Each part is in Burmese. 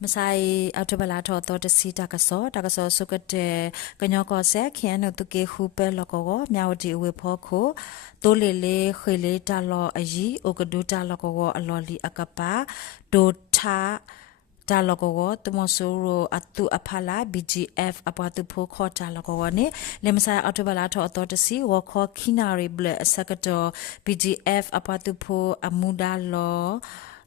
Masai autobala to the sea takaso sukate kanyoko se kiano to ke hupe lokogo miaudi wipoko tolele khele talo aji okaduta lokogo aloli akapa do ta Dalogo, the Mosuro atu apala BGF apatu po kota lagone, Lemasa autobalato authority, wako kinari ble sakato BGF apatu po amuda law.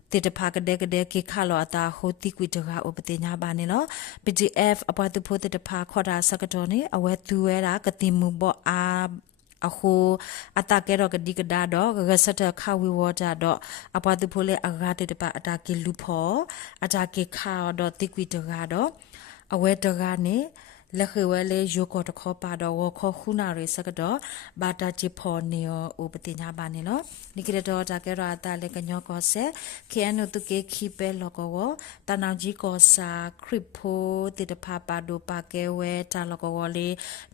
Tita paka de ki kalo ata hoti kwitara opetenya banilo BGF apatu po tita pa kota sakatoni awetuera katimu bo a ako atakero ka digada do gasata khawi water do apatu pole agate de pa atake lupo atake kha do tikwitara do awetara ne lekhwele yoko to khopa do wo kho khuna re sakado bata chi pho ne yo upatinya ba ne lo nikire do ta ke ra ta le kanyo ko se kiano tu ke khipe loko wo tanaw ji ko sa kripo ti de pa pa do pa ke we ta loko wo le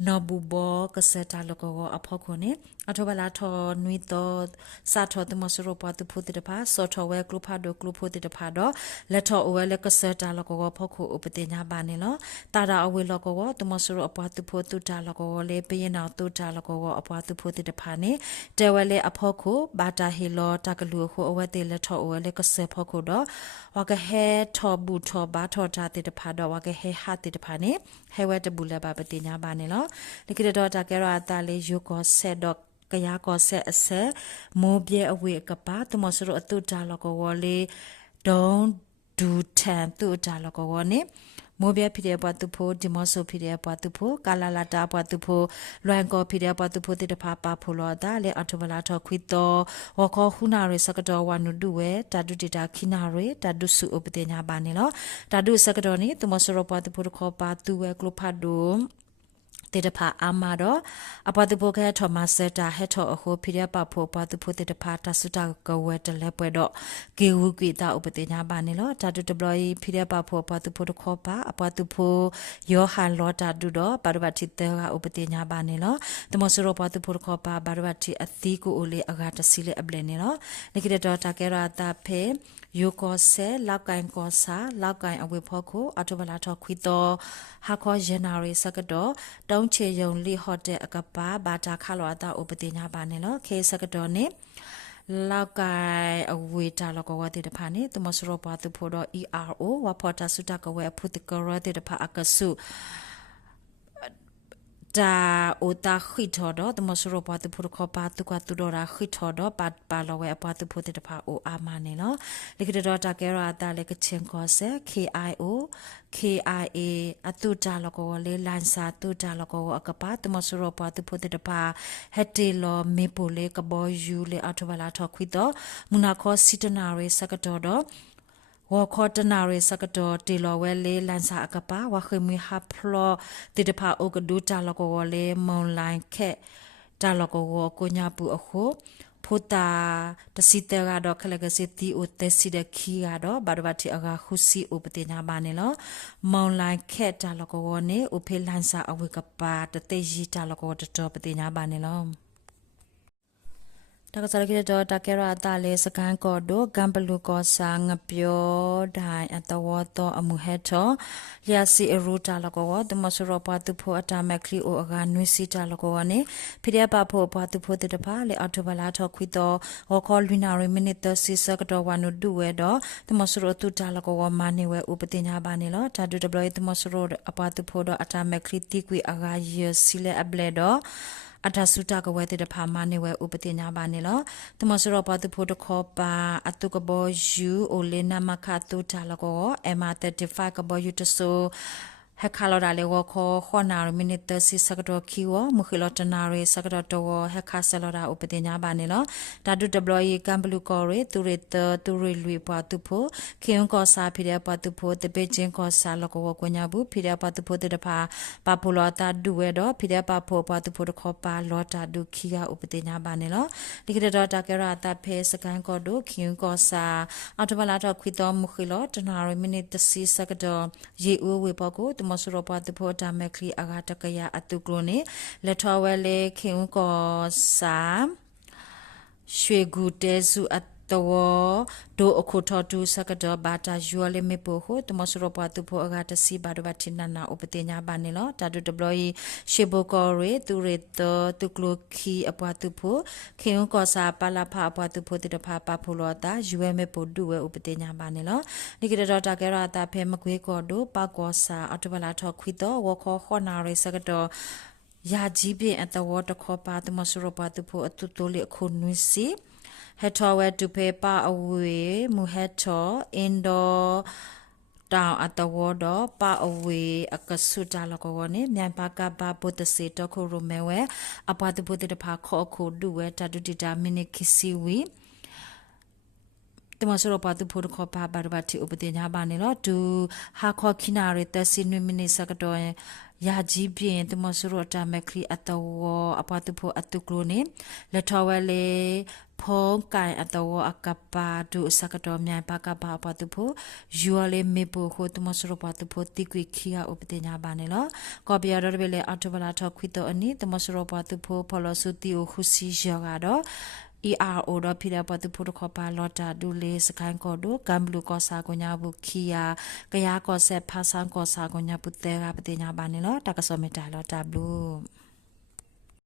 no bu bo ka se ta loko wo apho ko ne atobala tho nui to sa tho tu mo soro pa tu phu ti de pa so tho we group ha do group phu ti de pa do le tho o we le ka se ta loko wo pho ko upatinya ba ne lo ta da awe loko wo tu mo soro apho tu phu tu ta loko wo le pe yin na tu ta loko wo apho tu phu ti de pa ne te we le apho ko ba ta he lo ta ka lu ko o we te le tho o we le ka se pho ko do wa ka he tho bu tho ba tho ta ti de pa do wa ka he ha ti de pa ne he we te bu le ba patinya ba ne lo le ki de do ta ke ra ta le yu ko se doကရကောဆက်အဆက်မိုးပြဲအဝေကပါတမဆရအတုတာလကောဝလေဒေါန်ဒူတန်တုတာလကောဝနေမိုးပြဲဖြစ်တဲ့ပတ်သူဖို့ဒီမဆူဖြစ်တဲ့ပတ်သူဖို့ကာလာလာတာပတ်သူဖို့လွန်ကောဖြစ်တဲ့ပတ်သူဖို့တိတဖာပါဖို့လောတာလေအထဘလာထခွီတော်ဝခောခုနာရစကတော်ဝနုဒုဝဲတာဒုတိတာခိနာရတာဒုစုဥပဒေညာပါနေလောတာဒုစကတော်နေတမဆရပတ်သူဖို့ခောပါသူဝဲကလုဖတ်ဒုတေတဖာအာမာတော့အပတူပိုကဲထော်မဆတာဟက်ထော်အခုဖိရပဖို့ပတူဖို့တေတဖာတဆုတာကဝဲတလဲပွဲတော့ကေဝုကွေတာဥပဒေညာပါနေလို့တာတူတဘလီဖိရပဖို့ပတူဖို့တခေါ်ပါအပတူဖို့ယောဟန်လောတာဒူတော့ပါရဝတိတေကဥပဒေညာပါနေလို့တမဆရပတူဖို့ခေါ်ပါပါရဝတိအသီကိုအိုလေအဂါတစီလေအပလနေလို့နိကိတော့တာကဲရတာဖေယိုကောဆဲလောက်ကိုင်ကောစာလောက်ကိုင်အဝေဖို့ကိုအတူဘလာထော်ခွီတော့ဟာခေါ်ဂျန်နာရီစကတော့တုံးချေယုံလိဟော့တဲ့အကပါဘာတာခါလောတာဥပဒေညာပါနေလို့ခေစကတော့နေလောက်ကိုင်အဝေတာလောကဝတဲ့တဖာနေတမစရောပါသူဖို့တော့ ERO ဝဖော်တာစုတာကဝဲဖုတကရတဲ့တဖာအကဆုတာအိုတာခိထော်တော့တမဆရပတ်ဖို့ခေါ်ပါတုကတူတော့ရာခိထော်တော့ပတ်ပါလောဝဲအပတ်ဖို့တဲ့တဖာအိုအာမနေနော်လေကတော်တာကဲရတာလေကချင်းကောဆဲ KIO KIA အတူတာလောကောလေလန်စာတူတာလောကောအကပါတမဆရပတ်ဖို့တဲ့တဖာဟက်တီလောမေပိုလေကဘောယူလေအထဘလာထော်ခွီတော့မူနာခောစီတနာရေစကတော်တော့ဝခေါ်တနာရစကတော့တီလော်ဝဲလေးလန်စာအကပါဝခမီဟာဖလောတီတဖာအိုကဒူတာလကောလေမွန်လိုင်းခက်တာလကောကိုညာပူအခုဖူတာတစီတဲကတော့ခလကစီတီအိုတက်စီဒခီကတော့ဘာဒဘတီအကခုစီဥပတိညာပါနေလောမွန်လိုင်းခက်တာလကောနေဥဖေလန်စာအဝေကပါတတေဂျီတာလကောတတော်ပတိညာပါနေလောတကစားကြတော့တကရတာလေစကန်ကောဒိုဂမ်ဘလူကောစာငပြောဒိုင်အတဝတော်အမှုဟက်တော်လျာစီအရူတာလကောတမဆရပတူဖို့အတာမက်ကလီအိုအကနွိစီတာလကောနေဖိရပဖို့ပတူဖို့တဖာလေအော်တိုဘလာထော်ခွီတော်ဟောခေါ်လူနာရီမိနစ်တစီစကတော့ဝနုဒူဝဲတော့တမဆရတူတာလကောမနေဝဲဥပတင်ညာပါနေလောတာဒူဒဘလတမဆရအပတူဖို့တော့အတာမက်ကလီတီကွီအကရစီလေအဘလေတော့အထဆုတာကဝဲတဲ့ဖာမနေဝဲဥပတိညာပါနေလောတမစရောပတူဖို့တခေါ်ပါအတုကဘောယူအိုလေနမခတုတာလကော M35 ကဘောယူတဆိုဟက်ခါလော်ဒါလေဝခေါ်ခေါနာမိနစ်တစီစကတော့ခီဝမခိလော်တနာရီစကတော့တော့ဟက်ခါဆလော်ဒါဥပတိညာပါနေလောဒါဒုဒဘလီကမ်ဘလူကောရီတူရတတူရီလူပွားတူဖို့ခေယွန်ကောစာဖိရပွားတူဖို့တပေချင်းကောစာလကောကိုညာဘူးဖိရပွားတူဖို့တဖာပါပူလောတာဒူဝဲတော့ဖိရပါဖို့ပွားတူဖို့တခေါ်ပါလောတာဒုခီယာဥပတိညာပါနေလောဒီကတော်တာကရတာဖေစကန်ကောဒိုခေယွန်ကောစာအော်တိုဘလာတော့ခွီတော်မခိလောတနာရီမိနစ်တစီစကတော့ရေဦးဝေပေါကိုမဆရပတ်ဖို့တာမက်ခလီအဂါတကရအတုကလိုနေလက်ထော်ဝဲလေခင်ကောစာရွှေဂူတဲစုအ ตัวดูอคุทอดูสักดอบาตาจัวเลไม่ปูหูตัวมสุรปาตุโพอากาตสีบาดบัตินานาอุปเตญาบานิลอตาดูดบลอยเชโบกอเรตูเรตตุกลูคีอปาตุโพเคงกอซาปาลาพาอปาตุโพติดพาปาพูลอตาจัวไม่ปูดูเวอุปเตญาบานิลอนี่กิดดอตาเกราตาเพมกเวกอดูปากอซาอัตบลาทอควิดวอคอขอนาเรสักดอยาจีบีอัตวอตคอปาตุมสุรปาตุโพอตุโตเลคุนุสีเฮทอเวตุเพปาอเวมูเฮทออินโดดาวอัตวอดอปาอเวอกสุดาลกวเนเมียนปากาบาปุตเสตโคโรเมเวอปาตุปุติตภาขอโคดูเวตาดุดิดามินิคิซิวีตมสรปาตุพุทธขอพาบาร์บาติอุปเทญาบานิลอดูฮาขอคินาเรตสินุมินิสักดอยยาจีเบียนตมสรตาเมครีอัตวอปาตุโพอัตุกโลเนและทวเลพงกายอัตวอากาปาดูสักดอมยายปากาบาปาตุโพยัวเลเมโปโคตมสรปาตุโพติกุคียาอุปเทญาบานิลอกอเบียดเวเลอัตวลาทอควิโตอันนี้ตมสรปาตุโพพลสุติโอคุซิจอกาดอERO ดอพิดาปตุพุทธคปาลอตาดูเลสคันกอดูกัมบลูกอสากญาบุคียากะยากอเซภาษากอสากญาปุเตราปติญาบานิลอตากะสอเมตาลอตาบลู